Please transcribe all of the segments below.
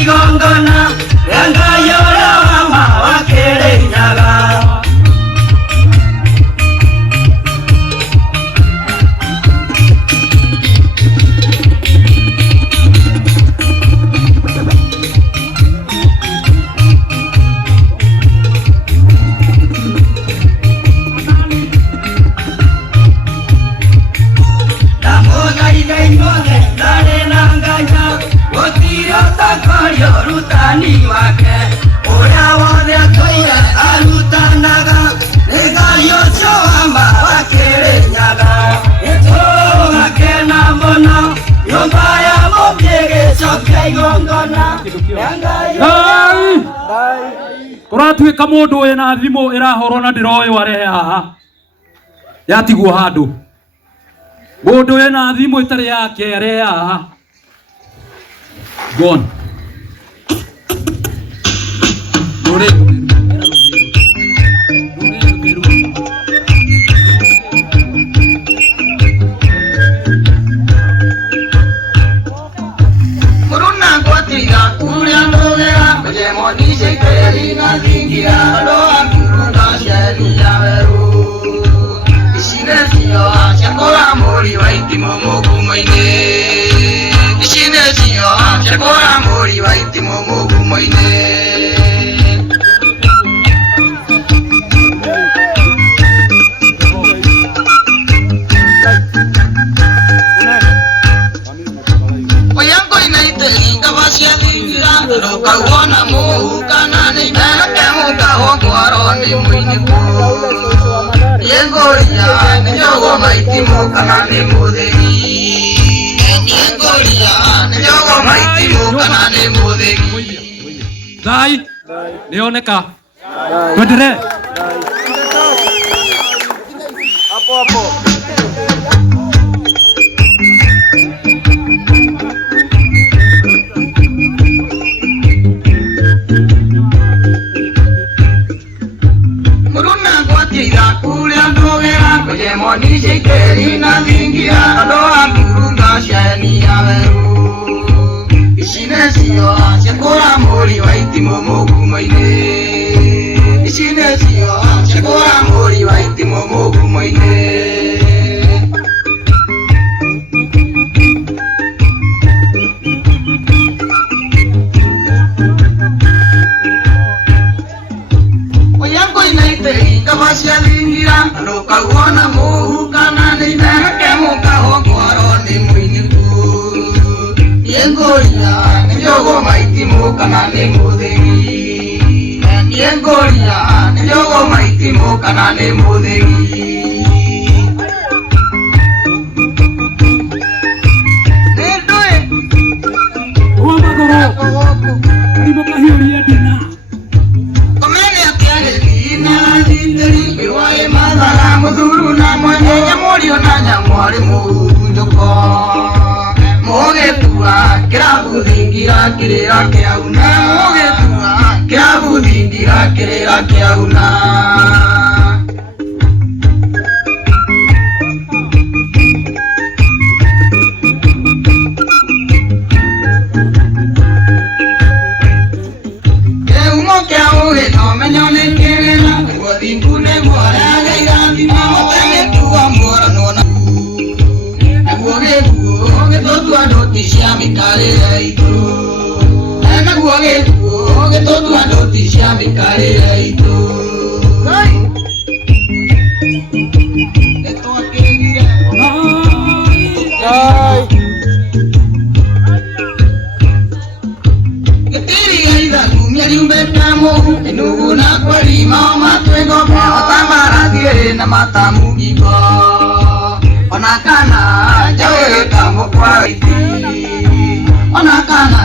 igongona Ngai mama wakere nyaga Rutani wake Oya wothe atoire arutanaga Ngai ũcio wa ma wakere nyaga Tũgakena mũno nyũmba ya mũmbĩ ĩgĩcokia igongona Ngai kũratuĩka mũndũ wĩna thimũ ĩrahorwo na ndĩroywo arehe haha yatigwo handũ mũndũ wĩna thimũ ĩtarĩ yake arehe haha gone Muruna kwatiga kuria ndogera Mjemo nishe keri na zingira Doa kurunga sheri ya weru Ishine siyo shakora mori waiti momo kumaine Ishine siyo shakora mori waiti momo kumaine Kawana muhukana ni kemu kahogwaro ni mwiniku Yengoria ni jogo maiti mukana ni mudegi Yengoria ni jogo maiti mukana ni mudegi Dai, nioneka Kwadire Hapo Mjemo nishe keri na zingira Doa kurunga sheni ya weru Ishine siyo shakora mori waiti momo kumaine Ishine siyo shakora mori waiti momo kumaine Oyango inaite ingabasya zingira Kawana muhukana ni kemu kahogwaro ni mwiniku Yengoria ni jogo maiti mukana ni mudegi Yengoria ni jogo maiti mukana ni mudegi Nendoe Uwamagoro Rimoka hiyo dina Komene akiane dina Dinderi Biwae madara Muduru na mwenye nyamuri ona nyamwari muhunduko Mugetua kirabu thingira kirira kiauna Mugetua kirabu thingira kirira kiauna Keumo kia uge no menyone kirira Wadhimbune mwara gairathi Mawatenge tuwa mwara nona Naguoge totua doti cia mikarira itu Naguoge totua doti cia mikarira itu Getwa kirigire Getiri gaitha kumia riumbeta mohu Enugu na kwa rima matwego Otamara thiere na matamu giko Onakana jawe kamo kwa iti Onakana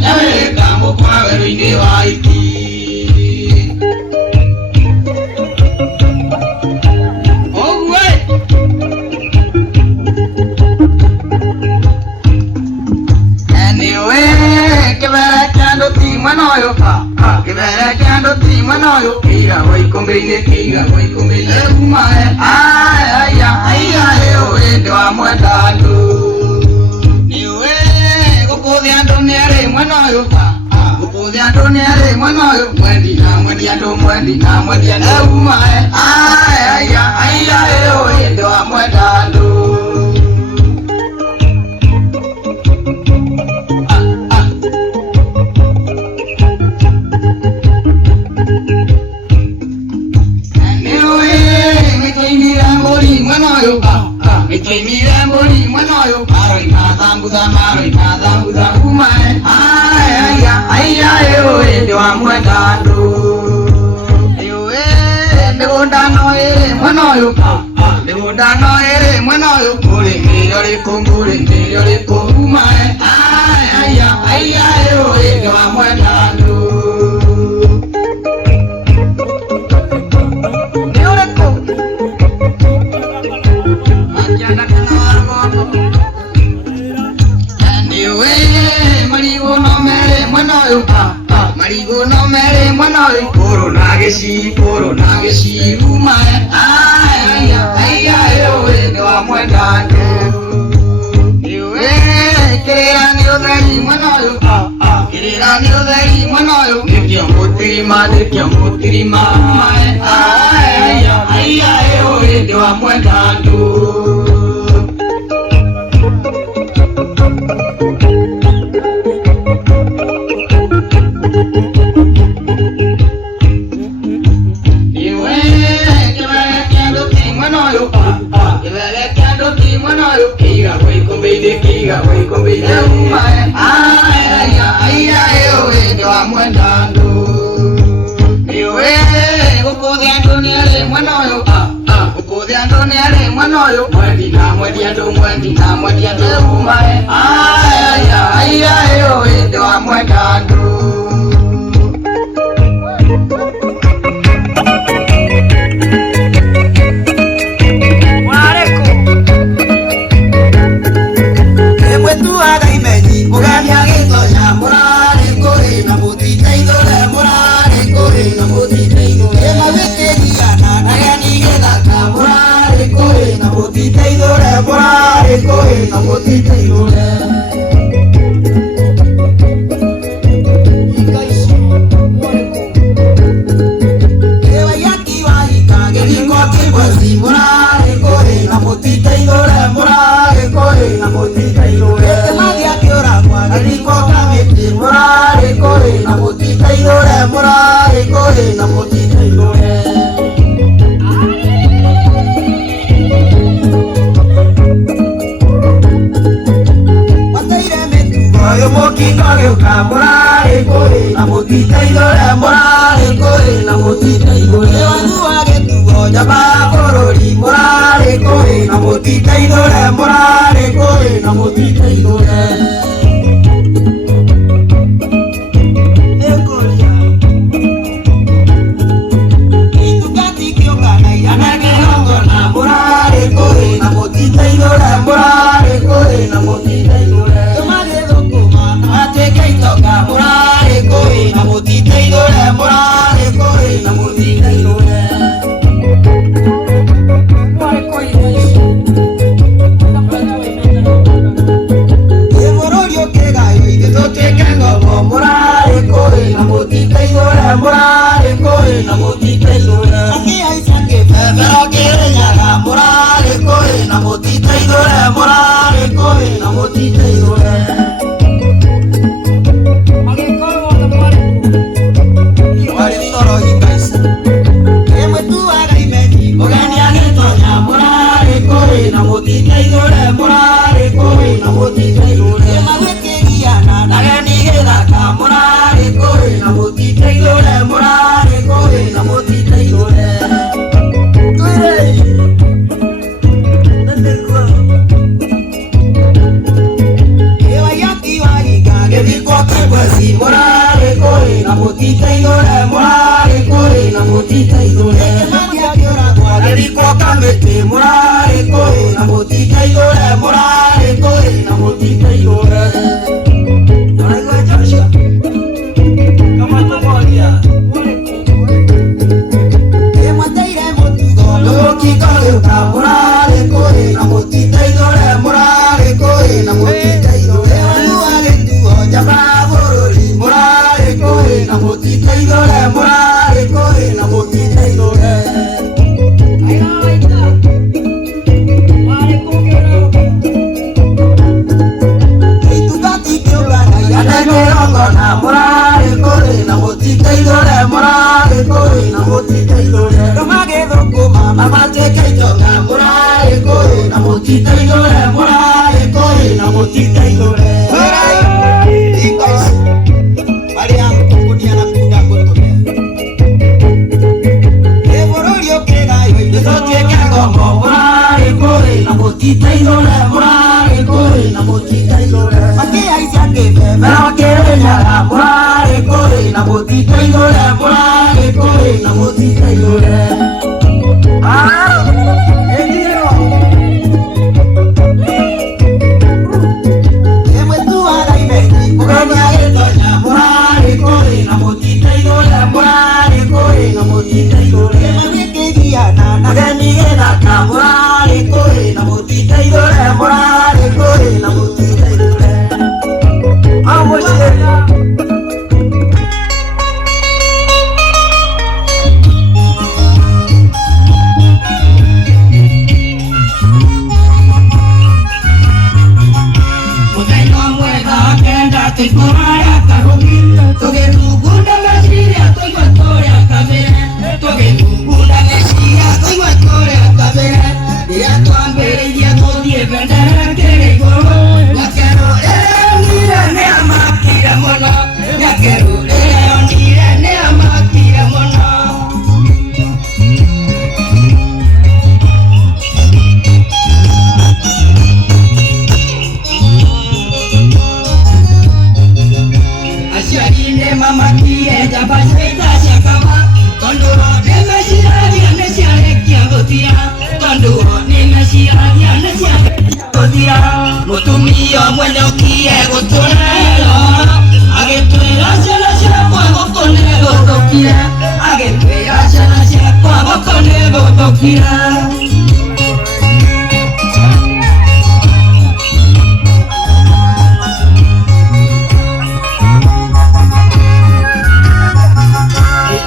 jawe kamo kwa weruini wa iti Owe Anyway, kebere kando ti mwanoyo Kebere kando ti mwanoyo Kira waikumbeine umae Aya ewe dewa mwendando Niwe kukuthi andu niare mwanoyo andũ nĩ arĩ mwena ũyũ mwendi andũ umae aya hĩndĩ wa mwenda andũ Mĩtũimire mbũri mwena ũyũ maroi mathambutha umae aya hĩndĩ wa mwenda andũ mĩgũnda no ĩrĩ mwena ũyũ mũrĩmi ũrĩkũ umae aya hĩndĩ wa mwenda andũ Marigo no mere mwena ũyũ kũrũ na gĩcii umae aya hĩndĩ wa mwenda andũ kĩrĩra nĩ ũtheri mwena ũyũ nĩkĩo mũtirima umae aya hĩndĩ wa mwenda andũ Kĩiga umae aya hĩndĩ wa mwenda andũ gũkũthĩ andũ nĩ arĩ mwena ũyũ mwendi andũ umae aya hĩndĩ wa mwenda andũ na mũtiteithũre mũrarĩ kũrĩ na mũtiteithũre na mũrarĩ kũrĩ na mũtiteithũre mũrarĩ kũrĩ na mũtiteithũre magĩthũkũma mamatuĩke itonga mũrarĩ kũrĩ na mũtiteithũre mũrarĩ kũrĩ na mũtiteithũre marĩa gũtũkũnia na kuga gũtũme bũrũri ũkĩgayo-inĩ tũtuĩke ngombo mũrarĩ kũrĩ na mũtiteithũre mũrarĩ kũrĩ na mũtiteithũre makĩhaicia kĩmbembe makĩrĩnyaga mũrarĩ kũrĩ na mũtiteithũre mũrarĩ kũrĩ na mũtiteithũre ĩmwetuaga imeni mũgeni agĩtonya mũrarĩ kũrĩ na mũtiteithũre mũrarĩ kũrĩ na mũtiteithũre magĩkĩthiana na geni gĩthaka mũrarĩ kũrĩ na mũtiteithũre mũrarĩ kũrĩ na mũtiteithũre mutumia mwene ukie guturero agitwira ciana ciakwa gukone guthukire agitwira ciana ciakwa gukone guthukire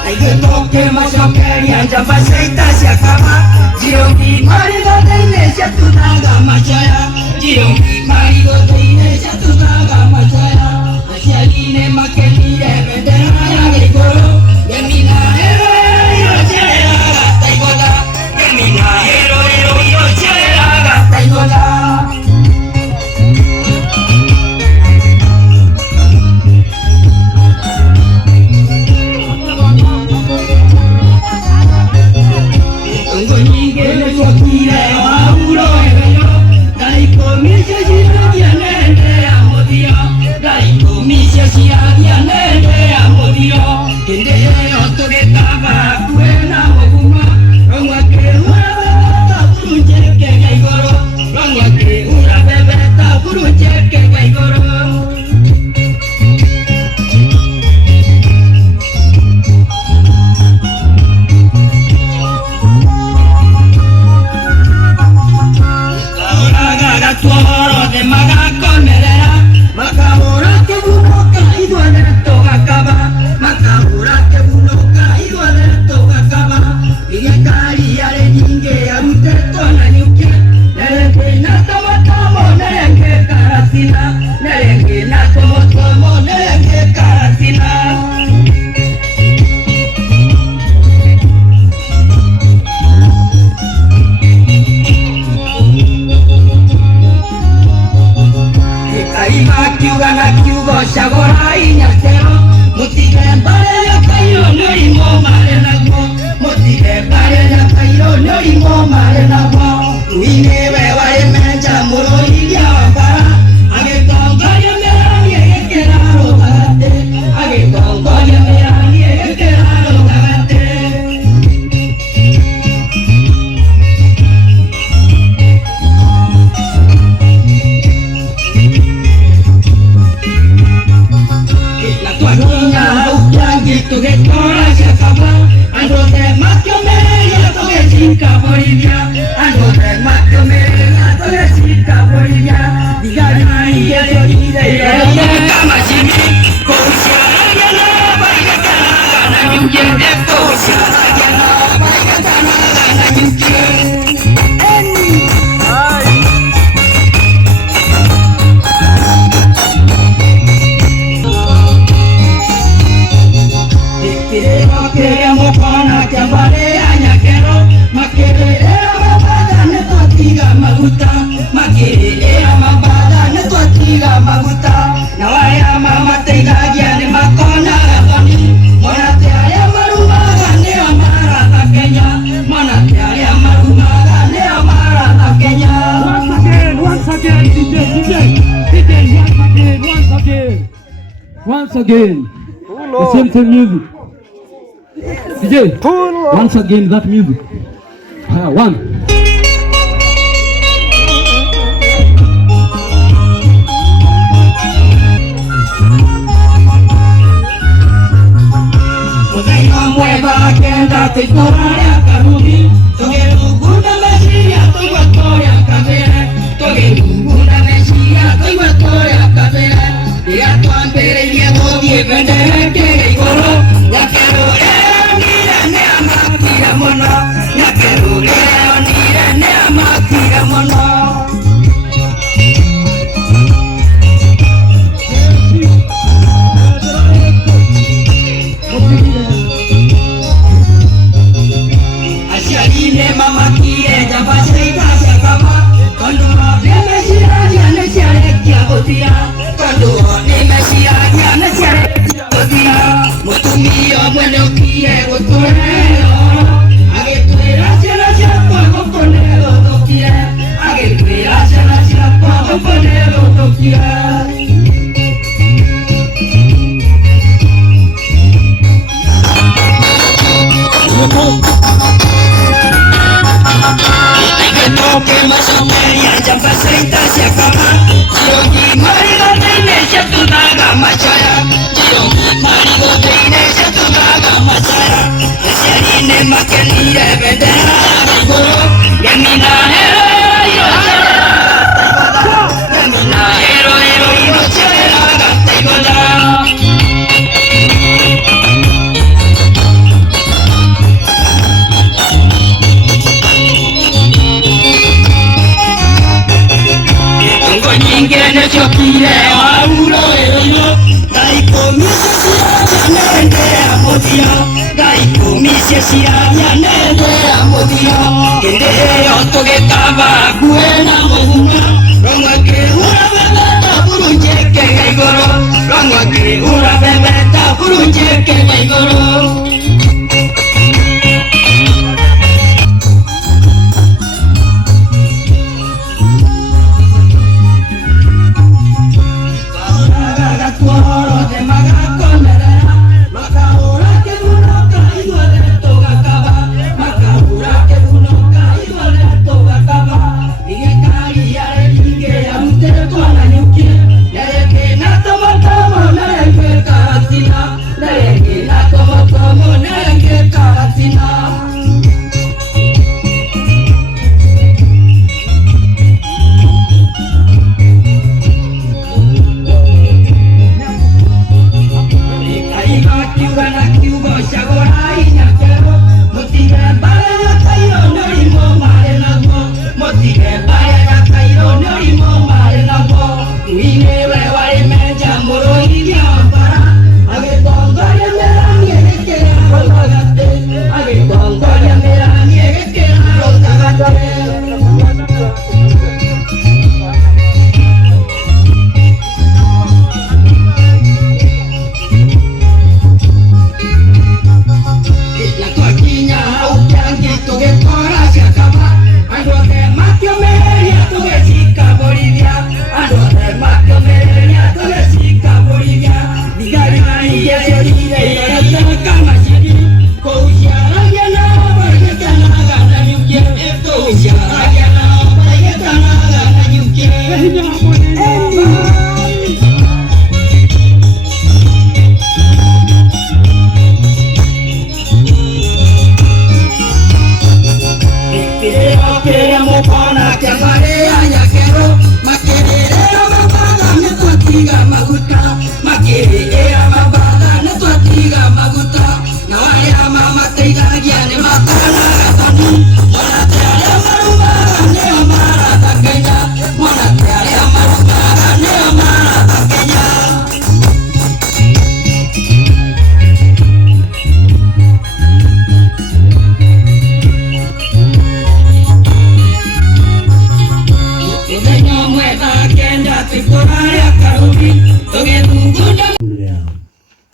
aigĩtũke macokeria njamba ciaita ciakama jirongi marigothe-inĩ ciatuthaga macaya jirongi marigothe-inĩ ciatuthaga macaya aciari-inĩ makenire bendera ya gĩkũyũ gemina hero hero ciareraga taigotha gemina hero hero ciareraga taigotha Bolivia, once again. The same music. DJ, once again that music. One. Mueva kenda tekoria karudi toge lugunda mesia toge toya kabere toge lugunda mesia toge toya kabere ya tuambere ye bodie bendere ke igoro ya kero mira ne amakira mono ya kero mira ne amakira mono. Mama kie jaba seita sakama kondo ne mesia ya ne siare kia botia kondo ne mesia ya ne siare kia botia mutumio bueno kie gotorero age tuera sera sera gotorero dokia age tuera sera sera gotorero dokia. Que más o menos ya paseita se acaba. Yo mi marido tiene ya tu naga machaya. Yo mi marido tiene ya tu naga machaya. Ese harine más que ni de vender a goro. Que mi najero y no se la que mi najero y no se la gasta y gola. Ingene chokire auro eroyo dai komisi sia nende amodia dai komisi sia nende amodia kende otoge kaba kuena mohuna ronga ke ura bebeta burunje ke igoro ronga ke ura bebeta burunje ke igoro.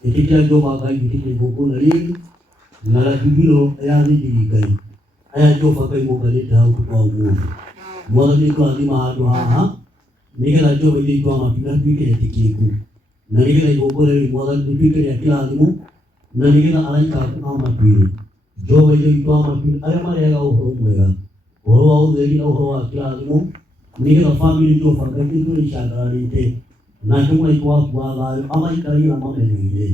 Ikitia joma kai ikitia bokona ring nala bibilo ya ni digai aya jofa kai mo kali ta ku pa wo mo ni ko ni ma do ha ni ga jo be ni ko ma pina bi ke ti ki ku na nigetha igongona rĩu Mwathani rĩtuĩke rĩa kĩrathimo, na nigetha araika aku a matu-inĩ Jehova Ithe witũ wa matu-inĩ arĩa marehaga ũhoro mwega, ũhoro wa ũtheri na ũhoro wa kĩrathimo, nigetha bamĩrĩ Jehova Ngai itũũre icangararĩte, nake mũraika waku wa thayũ amaikaragie na mamenereire,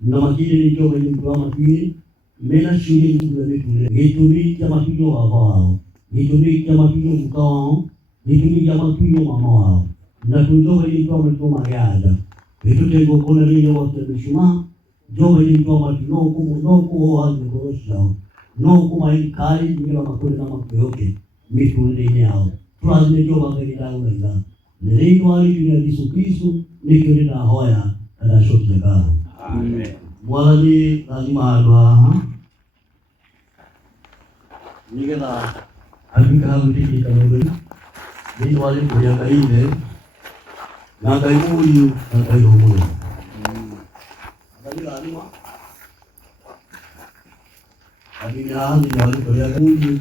na makindĩrĩrie Jehova Ithe witũ wa matu-inĩ mena ciũria ithuĩ mĩtũrĩre, gĩtũmi kĩa matu-inĩ baba wao, gĩtũmi kĩa matu-inĩ mũka wao, gĩtũmi kĩa matu-inĩ mama wao, na Jehova Ithe witũ wa matu magĩa nda gĩtũte igongona rĩrĩ gwakia mĩcumaa Jehova Ithe witũ wa matu no kũhoha ngoro ciao, no kũmaikaĩ nĩgetha makũre na makwĩhoke mĩtũrĩre-inĩ yao. Tũrathime Jehova Ngai ndagũthaitha na thĩinĩ wa rĩĩtwa rĩa Jesũ Kristo nĩkĩo ndĩrahoya na ndacokia ngatho. Amen. Mwathani rathima handũ haha nigetha atuĩke ha gwĩtĩkĩrĩka maũndũ thĩinĩ wa rĩĩtwa rĩa Ngai Ithe na Ngai Mũriũ na Ngai Roho Mũtheru. Ngai rathima thĩinĩ wa rĩĩtwa rĩa Ngai Mũriũ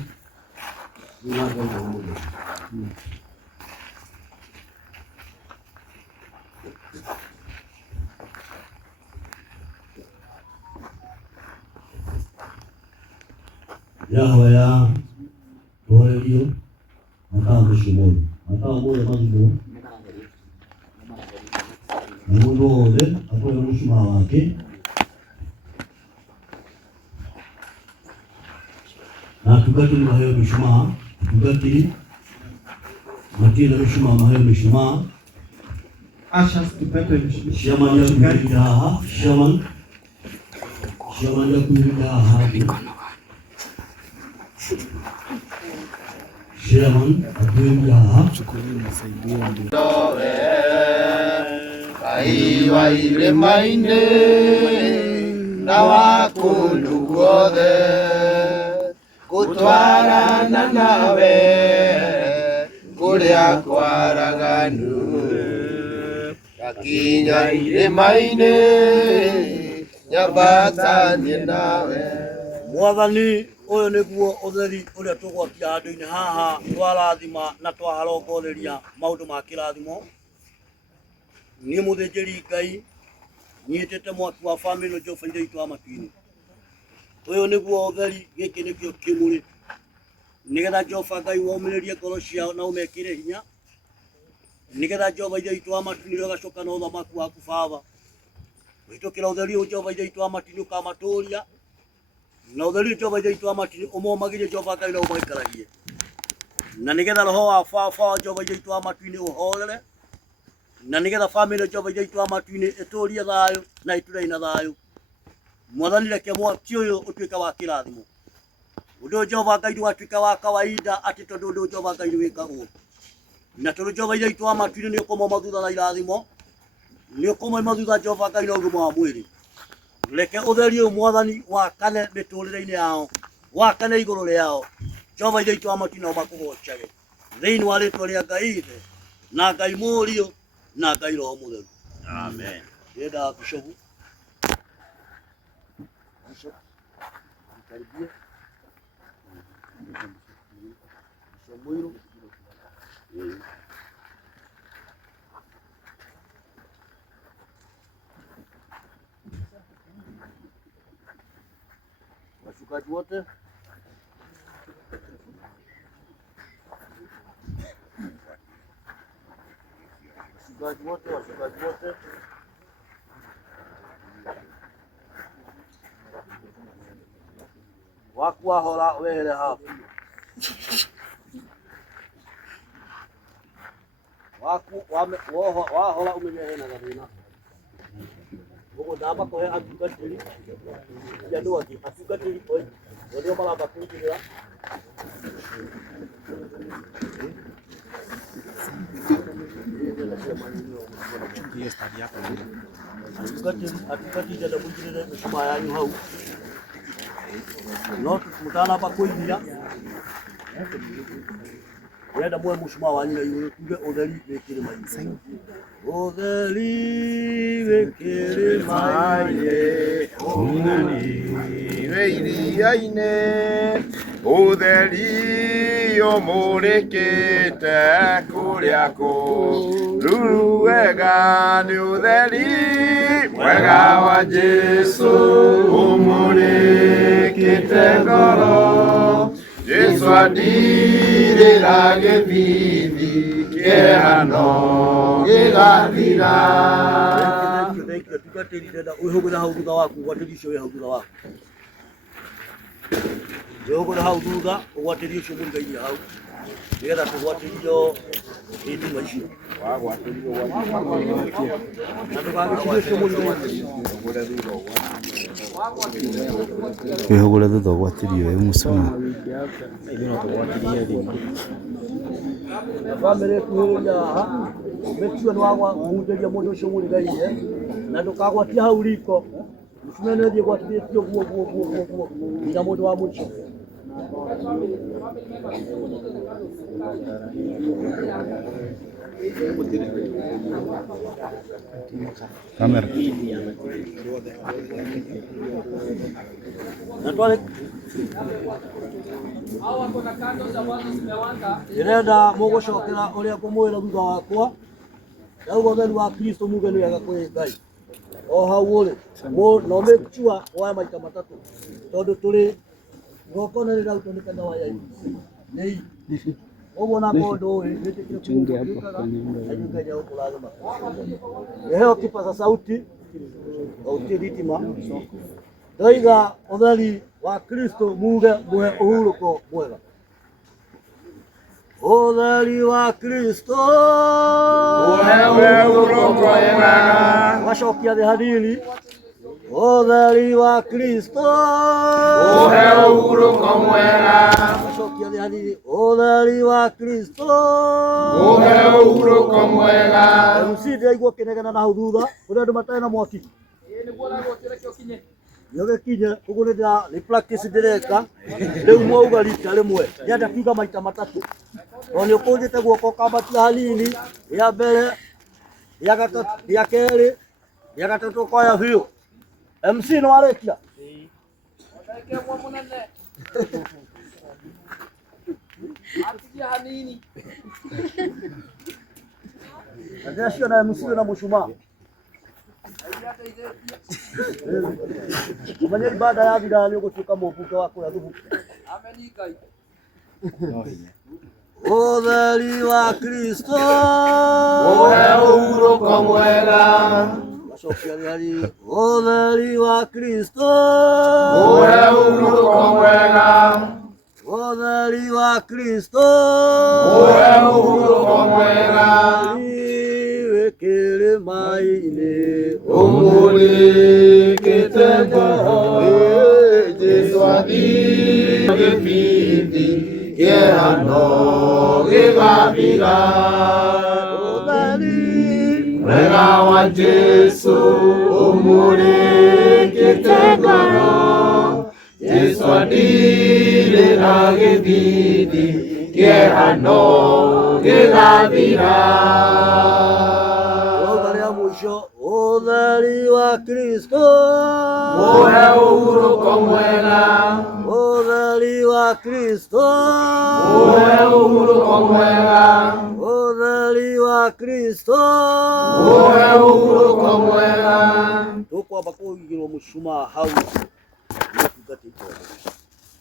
na Ngai Roho Mũtheru. Yahweh tũhorerio matawa macio mothe, matawa mothe magumo na mũndũ wothe akoya mũcumaa wake na atungatĩri maheo mĩcumaa, atungatĩri matirĩ na mĩcumaa maheo mĩcumaa. Ciaman ya kuhĩrĩria haha, ciaman ya kuhĩrĩria haha Chairman atuĩria haha Ngai wa irĩma-inĩ na wa kũndũ guothe gũtwarana nawe kũrĩa kwaraganu gakinya irĩma-inĩ nyambatanie nawe. Mwathani ũyũ nĩguo ũtheri ũrĩa tũgwakia handũ-inĩ haha twarathima na twaharongoreria maũndũ ma kĩrathimo. Niĩ mũthĩnjĩri Ngai nyitĩte mwaki wa bamĩrĩ Jehova Ithe witũ wa matu-inĩ. Ũyũ nĩguo ũtheri, gĩkĩ nĩkĩo kĩmũrĩ, nĩgetha Jehova Ngai womĩrĩrie ngoro ciao na ũmekĩre hinya, nĩgetha Jehova Ithe witũ wa matu-inĩ ũgacoka na ũthamaki waku Baba. Kũhĩtũkĩra ũtheri ũyũ Jehova Ithe witũ wa matu-inĩ ũkamatũũria, na ũtheri Jehova Ithe witũ wa matu-inĩ ũmomagĩrie Jehova Ngai na ũmaikaragie, na nĩgetha roho wa Baba Jehova Ithe witũ wa matu-inĩ ũhorere, na nĩgetha bamĩrĩ Jehova Ithe witũ wa matu-inĩ ĩtũũrie thayũ na ĩtũũre na thayũ. Mwathani reke mwaki ũyũ ũtuĩke wa kĩrathimo. Ũndũ ũyũ Jehova Ngai ndũgatuĩke wa kawaida atĩ tondũ ũndũ ũyũ Jehova Ngai nĩwĩkagwo, na tondũ Jehova Ithe witũ wa matu-inĩ nĩ ũkũmauma thutha na irathimo, nĩ ũkũmauma thutha Jehova Ngai na ũgima wa mwĩrĩ. Reke ũtheri ũyũ Mwathani wakane mĩtũũrĩre-inĩ yao, wakane igũrũ rĩao. Jehova Ithe witũ wa matu-inĩ makũgocage thĩinĩ wa rĩĩtwa rĩa Ngai Ithe na Ngai Mũriũ na Ngai Roho Mũtheru. Amen. Yenda Bishofu. Bishop. Karibia. Bishop Mũirũ. Wachungaji wote. Wachungaji wote. Wakuahora wehere hapo. Wahora umenyehe na gathĩna. Ũguo ndamba kũhe atungatĩri ya andũ angĩ, atungatĩri nĩo maramba kũingĩrĩra. Atungatĩri ndio mũingĩrĩre mĩcumaa yanyu hau. No mũtanamba kũigithia. Yenda muoe mũcumaa wanyu na igũrũ tuge ũtheri wĩkĩrĩma-inĩ. Ũtheri wĩkĩrĩma-inĩ, Ũtheri wĩ iria-inĩ, Utheri umurikite kuria ruru wega ni utheri mwega wa Jesu umurikite ngoro Jesu adirira githithi kĩehano gĩgathira. Wĩhũgũre hau thutha waku ũgwatĩri ũcio wĩ hau thutha waku. Wĩhũgũre hau thutha ũgwatĩri ũcio mũriga-inĩ hau nĩgetha tũgwatĩrio thitima icio. Na ndũgagĩcirie ũcio mũriga-inĩ. Wĩhũgũre thutha ũgwatĩrio wĩ mũcuma. Bamĩrĩ kuhĩrĩria haha make sure nĩwahunjĩria mũndũ ũcio mũriga-inĩ na ndũkagwatie hau riko. Mũtumia nĩũthiĩ gwatithĩtie ũguo nginya mũndũ wa mũico. Kamera. Ndĩrenda mũgũcokera ũrĩa ngũmwĩra thutha wakwa. Rĩu ũtheri wa Kristo muge nĩ wega kwĩ Ngai. O hau ũrĩ no make sure woya maita matatũ tondũ tũrĩ igongona rĩrarutwo nĩ kanitha wa Yai. Ũguo na mũndũ ũyũ nĩtĩkĩre kũrathima. Heo kipaza sauti sauti thitima. Ndoiga ũtheri wa Kristo muge mũhe ũhurũko mwega. Ũtheri wa Kristo Mũhe ũhurũko mwega. Wacokia thĩ hanini. Ũtheri wa Kristo Mũhe ũhurũko mwega. Wacokia thĩ hanini. Ũtheri wa Kristo Mũhe ũhurũko mwega. MC ndĩraigua kĩnegena na hau thutha kũrĩ andũ matarĩ na mwaki. Nĩũgĩkinye ũguo nĩ practice ndĩreka rĩu mwauga rita rĩmwe nyenda kuiga maita matatũ tondũ nĩũkũnjĩte guoko ũkambatia hanini rĩa mbere rĩa gatatũ rĩa kerĩ rĩa gatatũ ũkoya biũ. MC nĩwarĩkia? Acio na MC na mũcumaa Umenya ibada ya thira nĩ ũgũtuĩka mũmbunge wa kũrĩa thubu. Ũtheri wa Kristo Mũhe ũhurũko mwega. Wacokia thĩ hanini. Ũtheri wa Kristo Mũhe ũhurũko mwega. Ũtheri wa Kristo Mũhe ũhurũko mwega. Wĩkĩrĩ maĩ-inĩ Ũmũrĩkĩte ngoro Jesu athire gĩbindi kĩehano gĩgathira. Ũtheri Wega wa Jesu ũmũrĩkĩte ngoro Jesu athirĩra gĩbindi kĩehano gĩgathira. Ũtheri wa Kristo Mũhe ũhurũko mwega. Ũtheri wa Kristo Mũhe ũhurũko mwega. Ũtheri wa Kristo Mũhe ũhurũko mwega. Tũkwamba kũigĩrwo mũcumaa hau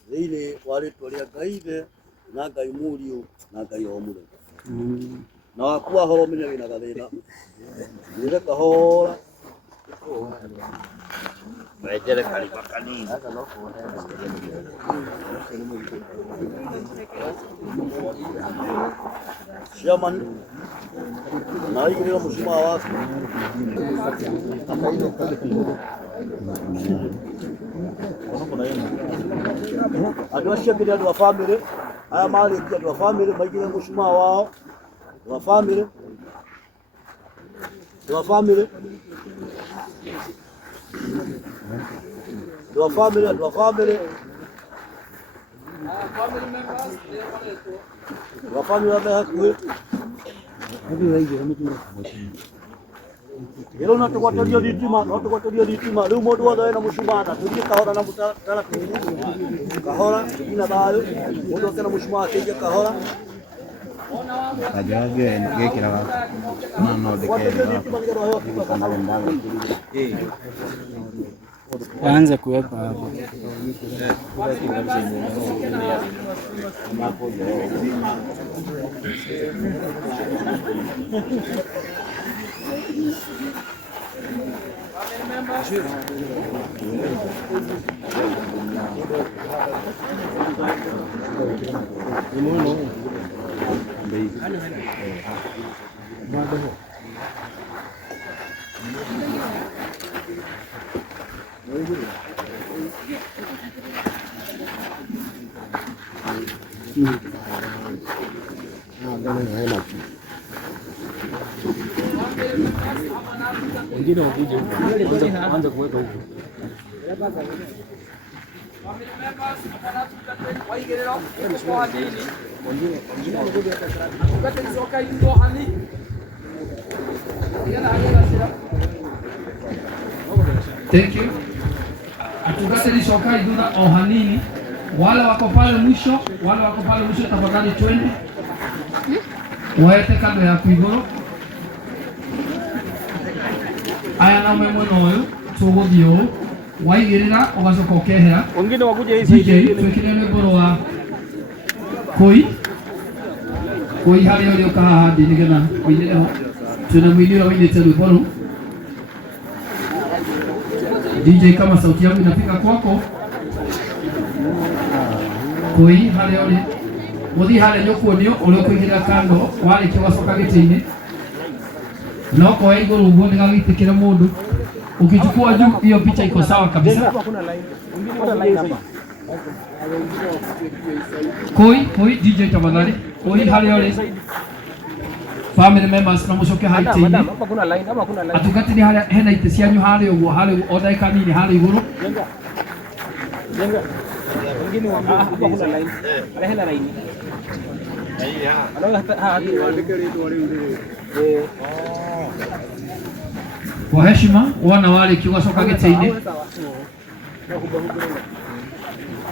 thĩinĩ wa rĩtwa rĩa Ngai Ithe na Ngai Mũriũ na Ngai o Mũthenya. Na wakua horo menya wĩna gathĩna nĩreka hora wenjere karima kanini. Chairman na igĩrĩra mũcumaa waku. Andũ acio angĩ nĩ andũ a bamĩrĩ aya marĩkia andũ a bamĩrĩ maigĩrĩre mũcumaa wao. Andũ a bamĩrĩ andũ a bamĩrĩ andũ a bamĩrĩ andũ a bamĩrĩ andũ a bamĩrĩ me hakuhĩ. Ilo na tukwateria thitima, no tukwateria thitima. Riu mundu wothe na mucumaa tuthie kahora na mutaratibu. Kahora ina thayu. Mundu akena mucumaa akeige kahora. Ajaga ngekiraga no dekera anza kuweka hapo. Wengine wakija anza kuweka huko. Thank you. Atugate lisoka iduna ohanini. Wale wako pale mwisho, tafadhali twende. Waete kando ya iguru. Aya na mwemono uyu tuguthio waigirira ugacoka ukehera. Wengine wakuja hii side. Twekire ngoro wa koi hari uri ukaha ndi nigetha uinire ho. Tuna mwini wa uinite rwimbo ru. DJ kama sauti yangu inafika kwako. Koi hari uri muthi hari nyokuonio uri kuigira kando wari kiwacoka gitini. No kwa iguru uguo ndigagitikire mundu. Ukichukua juu hiyo picha iko sawa kabisa. Hakuna line. Hakuna line hapa. Koi DJ tafadhali. Koi hali yole. Family members na mucoke haiti. Hapa kuna line, hapa kuna line. Atugati ni hali hena itesianyu hali uguo hali odaika nini hali iguru. Jenga. Wengine hapa kuna line. Ala hena line. Kwa heshima wana wale kiwacoka gitini.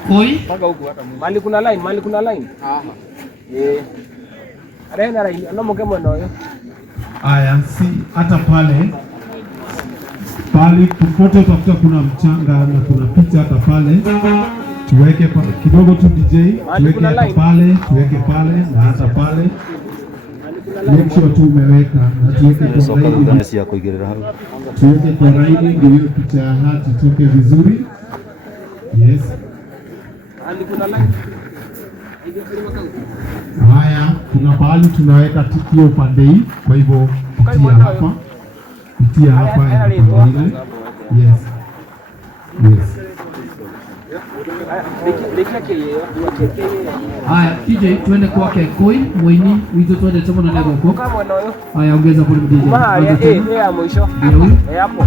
Koi mali kuna line. Ala hena line. Anamoke mwana huyo. Aya, si hata pale popote utakuta kuna mchanga na kuna picha hata pale. Tuweke kidogo tu DJ, tuweke hata pale, tuweke pale na hata pale. Make sure tu umeweka na tuweke kwa laini ya kuigirira hapo. Tuweke kwa laini ndio hiyo picha ya hati tuweke vizuri. Yes. Kuna line. Haya, kuna pahali tunaweka hiyo pande hii, kwa hivyo pitia hapa yes. haya DJ tuende kwake Koi mwenye wizo tuende temo na nego huko. Haya ongeza volume DJ. Ya mwisho. Hapo.